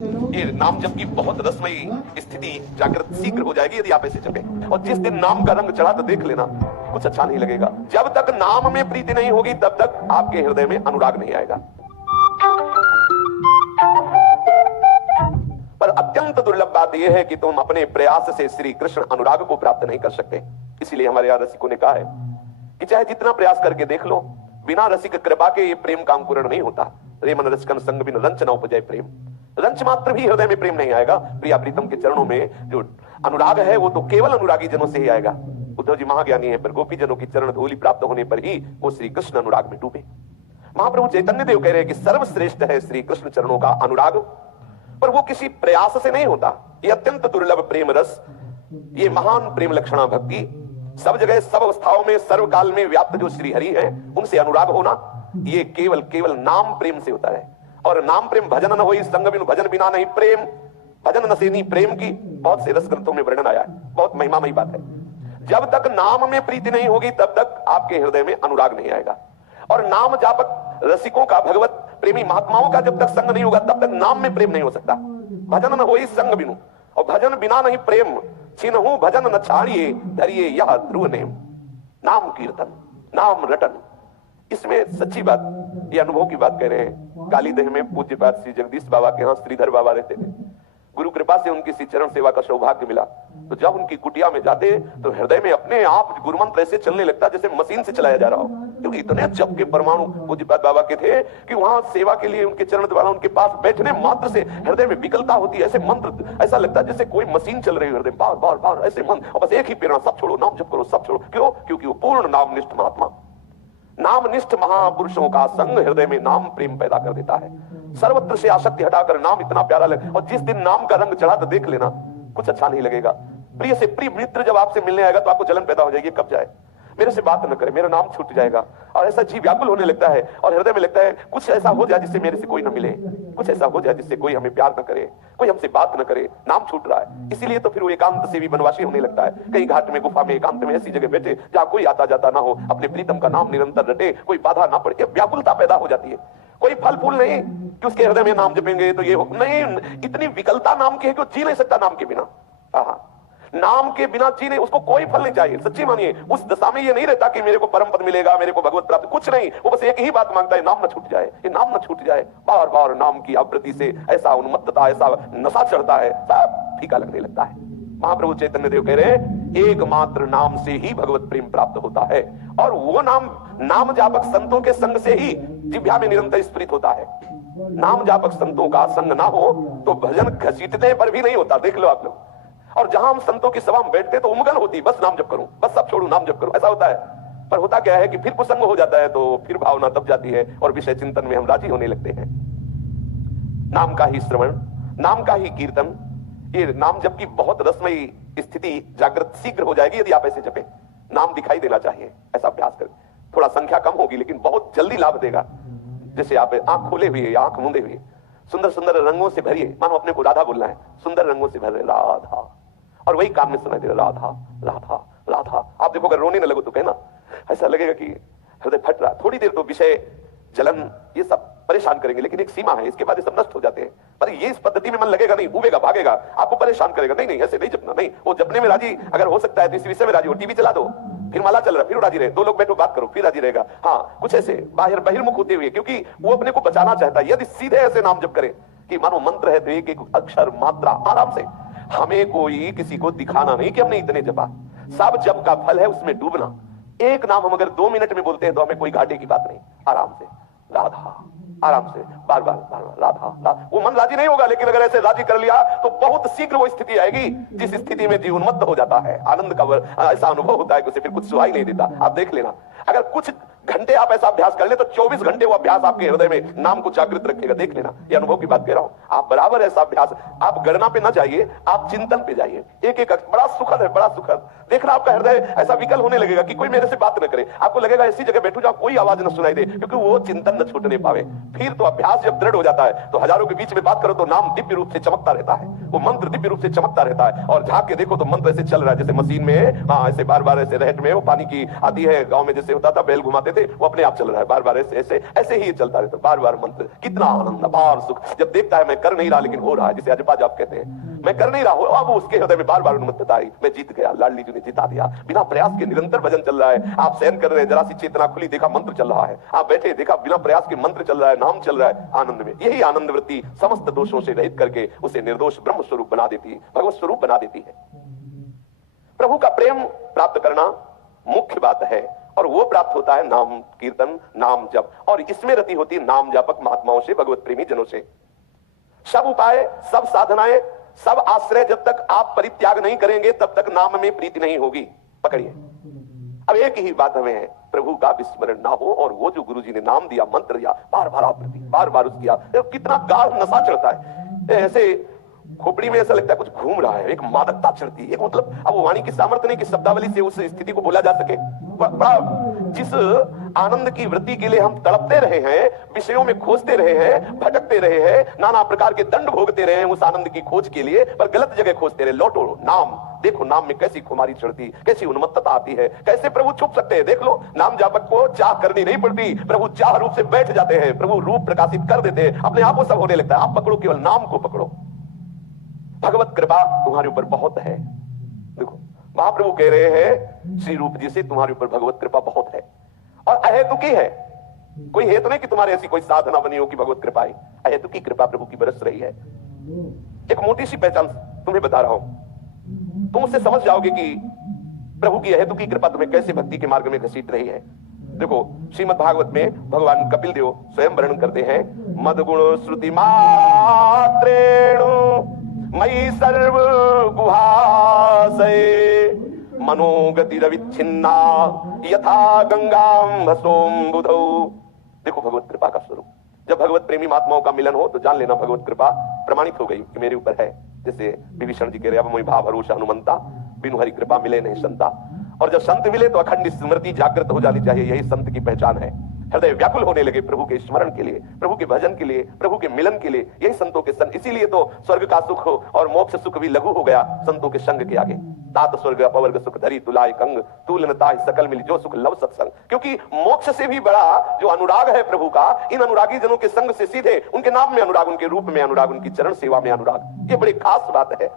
ये नाम जप की बहुत रसमयी स्थिति जागृत शीघ्र हो जाएगी यदि आप ऐसे जपे। और जिस दिन नाम का रंग चढ़ा तो देख लेना कुछ अच्छा नहीं लगेगा। जब तक नाम में प्रीति नहीं होगी तब तक आपके हृदय में अनुराग नहीं आएगा। पर अत्यंत दुर्लभ बात यह है कि तुम अपने प्रयास से श्री कृष्ण अनुराग को प्राप्त नहीं कर सकते। इसीलिए हमारे यहाँ रसिकों ने कहा है कि चाहे जितना प्रयास करके देख लो, बिना रसिक कृपा के ये प्रेम का अंकुरण नहीं होता। रे मन रसिकन संग बिन रंच न उपजय प्रेम। रंच मात्र भी हृदय में प्रेम नहीं आएगा। प्रिया प्रीतम के चरणों में जो अनुराग है वो तो केवल अनुरागी जनों से ही आएगा। उद्धव जी महाज्ञानी है, पर गोपी जनों की चरण धूलि प्राप्त होने पर ही वो श्री कृष्ण अनुराग में डूबे। महाप्रभु चैतन्य देव कह रहे हैं कि सर्वश्रेष्ठ है श्री कृष्ण चरणों का अनुराग, पर वो किसी प्रयास से नहीं होता। ये अत्यंत दुर्लभ प्रेम रस, ये महान प्रेम लक्षणा भक्ति, सब जगह सब अवस्थाओं में सर्वकाल में व्याप्त जो श्री हरि है उनसे अनुराग होना, ये केवल केवल नाम प्रेम से होता है। और नाम प्रेम भजन न होई संग बिनु भजन बिना नहीं प्रेम। भजन न सेनी प्रेम की बहुत से रस ग्रंथों में वर्णन आया है, बहुत महिमामयी बात है। जब तक नाम में प्रीति नहीं होगी तब तक आपके हृदय में अनुराग नहीं आएगा। और नाम जापक रसिकों का, भगवत प्रेमी महात्माओं का जब तक संग नहीं होगा तब तक नाम में प्रेम नहीं हो सकता। भजन न होई संग बिनु, और भजन बिना नहीं प्रेम। छिनहु भजन न छाड़िए धरिए यह ध्रुव नेम। नाम कीर्तन, नाम रटन, इसमें सच्ची बात, ये अनुभव की बात कह रहे हैं। कालीदेह में पूज्यपाद श्री जगदीश बाबा के यहाँ श्रीधर बाबा रहते थे। गुरु कृपा से उनकी श्री चरण सेवा का सौभाग्य मिला। तो जब उनकी कुटिया में जाते तो हृदय में अपने आप गुरुमंत्र ऐसे चलने लगता जैसे मशीन से चलाया जा रहा हो, क्योंकि इतने जप के परमाणु पूज्यपाद बाबा के थे कि वहां सेवा के लिए उनके चरण द्वारा उनके पास बैठने मात्र से हृदय में विकलता होती है। ऐसे मंत्र, ऐसा लगता है जैसे कोई मशीन चल रही है हृदय, बार बार बार ऐसे मंत्र, और बस एक ही प्रेरणा, सब छोड़ो नाम जप करो, सब छोड़ो। क्यों? क्योंकि वो पूर्ण नामनिष्ठ महात्मा, नामनिष्ठ महापुरुषों का संग हृदय में नाम प्रेम पैदा कर देता है। सर्वत्र से आसक्ति हटाकर नाम इतना प्यारा लगे। और जिस दिन नाम का रंग चढ़ा तो देख लेना कुछ अच्छा नहीं लगेगा। प्रिय से प्रिय मित्र जब आपसे मिलने आएगा तो आपको जलन पैदा हो जाएगी, कब जाए, मेरे से बात न करे, मेरा नाम छूट जाएगा। और ऐसा जीव व्याकुल होने लगता है और हृदय में लगता है कुछ ऐसा हो जाए जिससे मेरे से कोई न मिले, कुछ ऐसा हो जाए जिससे कोई हमें प्यार न करे, कोई हमसे बात न करे, नाम छूट रहा है। इसीलिए तो फिर वो एकांत से भी वनवासी होने लगता है। कहीं घाट में, गुफा में, एकांत में ऐसी जगह बैठे जहां कोई आता जाता ना हो, अपने प्रीतम का नाम निरंतर रटे, कोई बाधा ना पड़े। व्याकुलता पैदा हो जाती है। कोई फल फूल नहीं कि उसके हृदय में नाम जपेंगे तो ये हो, नहीं, इतनी विकलता नाम की है कि वो जी नहीं सकता नाम के बिना। नाम के बिना जी नहीं, उसको कोई फल नहीं चाहिए। सच्ची मानिए, उस दशा में ये नहीं रहता कि मेरे को परम पद मिलेगा, मेरे को भगवत प्राप्ति, कुछ नहीं। वो बस एक ही बात मांगता है, नाम न छूट जाए, ये नाम न छूट जाए। बार बार नाम की आवृत्ति से ऐसा उन्मत्तता, ऐसा नशा चढ़ता है, सब फीका लगने लगता है। महाप्रभु चैतन्य देव कह रहे हैं एकमात्र नाम से ही भगवत प्रेम प्राप्त होता है। और वो नाम जापक संतों के संग से ही जिह्वा में निरंतर स्फुरित होता है। नाम जापक संतों का संग ना हो तो भजन घसीटने पर भी नहीं होता। देख लो आप लोग। और जहां हम संतों की सभा में बैठते तो उमगन होती, बस नाम जप करूं, बस सब छोड़ू, नाम जप करूं, ऐसा होता है। पर होता क्या है कि फिर कुसंग हो जाता है तो फिर भावना दब जाती है और विषय चिंतन में हम राजी होने लगते हैं। नाम का ही श्रवण, नाम का ही कीर्तन, ये नाम जप की बहुत रसमयी स्थिति जागृत शीघ्र हो जाएगी यदि आप ऐसे जपे। नाम दिखाई देना चाहिए, ऐसा अभ्यास करें। थोड़ा संख्या कम होगी लेकिन बहुत जल्दी लाभ देगा। जैसे आप आंख खोले हुए, आंख मूंदे हुए सुंदर सुंदर रंगों से भरिए, मानो अपने को राधा बोलना है, सुंदर रंगों से भरे राधा, और वही कान में सुनाई दे राधा राधा राधा। आप देखो अगर रोने न लगो तो कहना, ऐसा लगेगा कि हृदय फट रहा। थोड़ी देर तो विषय, जलन, ये सब परेशान करेंगे, लेकिन एक सीमा है, इसके बाद ये सब नष्ट हो जाते हैं। पर ये इस पद्धति में मन लगेगा नहीं, उबेगा, भागेगा, आपको परेशान करेगा। नहीं नहीं, ऐसे नहीं जपना, नहीं। वो जपने में राजी अगर हो सकता है तो इस विषय में राजी हो। टीवी चला दो, फिर माला चल रहा, फिर राजी रहे, दो लोग बैठो बात करो, फिर राजी रहेगा। हाँ, कुछ ऐसे बहिर्मुख होते हुए, क्योंकि वो अपने को बचाना चाहता है। यदि सीधे ऐसे नाम जप करे कि मानो मंत्र है तो एक एक अक्षर मात्रा आराम से, हमें कोई किसी को दिखाना नहीं कि हमने इतने जपा। सब जप का फल है उसमें डूबना। एक नाम हम अगर 2 मिनट में बोलते हैं तो हमें कोई घाटे की बात नहीं, आराम से राधा, आराम से बार बार बार बार राधा राधा। वो मन राजी नहीं होगा, लेकिन अगर ऐसे राजी कर लिया तो बहुत शीघ्र वो स्थिति आएगी जिस स्थिति में जीव उन्मत्त हो जाता है। आनंद का ऐसा अनुभव होता है कि उसे फिर कुछ सुहाई नहीं देता। आप देख लेना, अगर कुछ घंटे आप ऐसा अभ्यास कर ले तो 24 घंटे वो अभ्यास आपके हृदय में नाम को जागृत रखेगा। देख लेना, ये अनुभव की बात कह रहा हूं। आप बराबर ऐसा अभ्यास, आप गणना पे ना जाइए, आप चिंतन पे जाइए। एक एक बड़ा सुखद है, बड़ा सुखद। देखना आपका हृदय ऐसा विकल होने लगेगा कि कोई मेरे से बात न करे। आपको लगेगा ऐसी जगह बैठू जहां कोई आवाज न सुनाई दे, क्योंकि वो चिंतन न छूटने पावे। फिर तो अभ्यास जब दृढ़ हो जाता है तो हजारों के बीच में बात करो तो नाम दिव्य रूप से चमकता रहता है, वो मंत्र दिव्य रूप से चमकता रहता है। और झांक के देखो तो मंत्र ऐसे चल रहा है जैसे मशीन में, हाँ, ऐसे बार बार ऐसे रहट में वो पानी की आती है। गांव में जैसे होता था, बैल घुमाते थे वो अपने आप चल रहा है, बार बार ऐसे ऐसे ऐसे ही चलता रहता, बार बार मंत्र, कितना आनंद, अपार सुख। जब देखता है मैं कर नहीं रहा लेकिन हो रहा है, जिसे अजपा जाप कहते हैं, मैं कर नहीं रहा हूं, अब उसके हृदय में बार बार उन्मत्तता आई, मैं जीत गया, लाडली जी ने जिता दिया। बिना प्रयास के निरंतर भजन चल रहा है, आप सहन कर रहे हैं, जरा सी चेतना खुली, देखा मंत्र चल रहा है, आप बैठे देखा बिना प्रयास के मंत्र चल रहा है, नाम चल रहा है, आनंद में। यही आनंद वृत्ति समस्त दोषों से रहित करके उसे निर्दोष ब्रह्म स्वरूप बना देती है, भगवत स्वरूप बना देती है। प्रभु का प्रेम प्राप्त करना मुख्य बात है, और वो प्राप्त होता है नाम कीर्तन, नाम जप, और इसमें रति होती है नाम जापक महात्माओं से, भगवत प्रेमी जनों से। सब उपाय, सब साधनाएं, सब आश्रय जब तक आप परित्याग नहीं करेंगे तब तक नाम में प्रीति नहीं होगी। पकड़िए, अब एक ही बात हमें है, प्रभु का विस्मरण ना हो, और वो जो गुरु जी ने नाम दिया, मंत्र दिया, बार बार आवृत्ति, बार बार उसकी कितना गाढ़ नशा चढ़ता है, ऐसे खोपड़ी में ऐसा लगता है कुछ घूम रहा है, एक मादकता चढ़ती है, एक मतलब अब वाणी की सामर्थ्य नहीं कि शब्दावली से उस स्थिति को बोला जा सके। जिस आनंद की वृत्ति के लिए हम तड़पते रहे हैं, विषयों में खोजते रहे हैं, भटकते रहे हैं, नाना प्रकार के दंड भोगते रहे हैं उस आनंद की खोज के लिए, पर गलत जगह खोजते रहे। लौटो, नाम देखो, नाम में कैसी खुमारी चढ़ती, कैसी उन्मत्तता आती है, कैसे प्रभु छुप सकते हैं। देख लो, नाम जापक को चाह करनी नहीं पड़ती, प्रभु चाह रूप से बैठ जाते हैं, प्रभु रूप प्रकाशित कर देते हैं, अपने आप को सब होने लगता है। आप पकड़ो, केवल नाम को पकड़ो, भगवत कृपा तुम्हारे ऊपर बहुत है। देखो, महाप्रभु कह रहे हैं श्री रूप जी से, तुम्हारे ऊपर भगवत कृपा बहुत है, और अहेतुकी है। कोई हेतु नहीं कि तुम्हारे ऐसी कोई साधना बनी हो कि भगवत कृपा आई, अहेतुकी कृपा प्रभु की बरस रही है। एक मोटी सी पहचान तुम्हें बता रहा हूं, तुम उससे समझ जाओगे कि प्रभु की अहेतुकी कृपा तुम्हें कैसे भक्ति के मार्ग में घसीट रही है। देखो, श्रीमद् भागवत में भगवान कपिल देव स्वयं वर्णन करते हैं, मदगुण श्रुति मात्रेणु मयि सर्व गुहासये मनोगति रविच्छिन्ना यथा गंगाम भसोम बुधौ। देखो भगवत कृपा का स्वरूप, जब भगवत प्रेमी महात्माओं का मिलन हो तो जान लेना भगवत कृपा प्रमाणित हो गई कि मेरे ऊपर है। जैसे विभीषण जी कह रहे, अब मोहि भाव भरोसा हनुमंता, बिनु हरि कृपा मिले नहीं संता। और जब संत मिले तो अखंड स्मृति जागृत हो जानी चाहिए, यही संत की पहचान है। हृदय व्याकुल होने लगे प्रभु के स्मरण के लिए, प्रभु के भजन के लिए, प्रभु के मिलन के लिए, यही संतों के संग। इसीलिए तो स्वर्ग का सुख और मोक्ष सुख भी लघु हो गया संतों के संग के आगे। तात स्वर्ग अपवर्ग सुख धरी तुलाय कंग, तूलनता सकल मिली जो सुख लव सत्संग। क्योंकि मोक्ष से भी बड़ा जो अनुराग है प्रभु का, इन अनुरागी जनों के संग से सीधे उनके नाम में अनुराग, उनके रूप में अनुराग, उनकी चरण सेवा में अनुराग, ये बड़ी खास बात है।